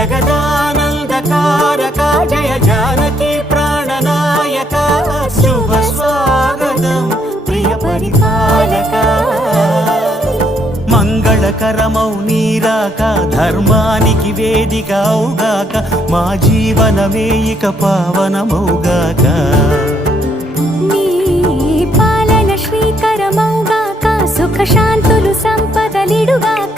జగదానందకారక జయ జానకి ప్రాణనాయక శుభ స్వాగతం ప్రియ పరిపాలక మంగళకరమౌ నీరాక ధర్మానికి వేదిక అవుగాక మా జీవనమే ఇక పావనమౌగాక నీ పాలన శ్రీకరమౌగాక సుఖ శాంతులు సంపదలిడుగా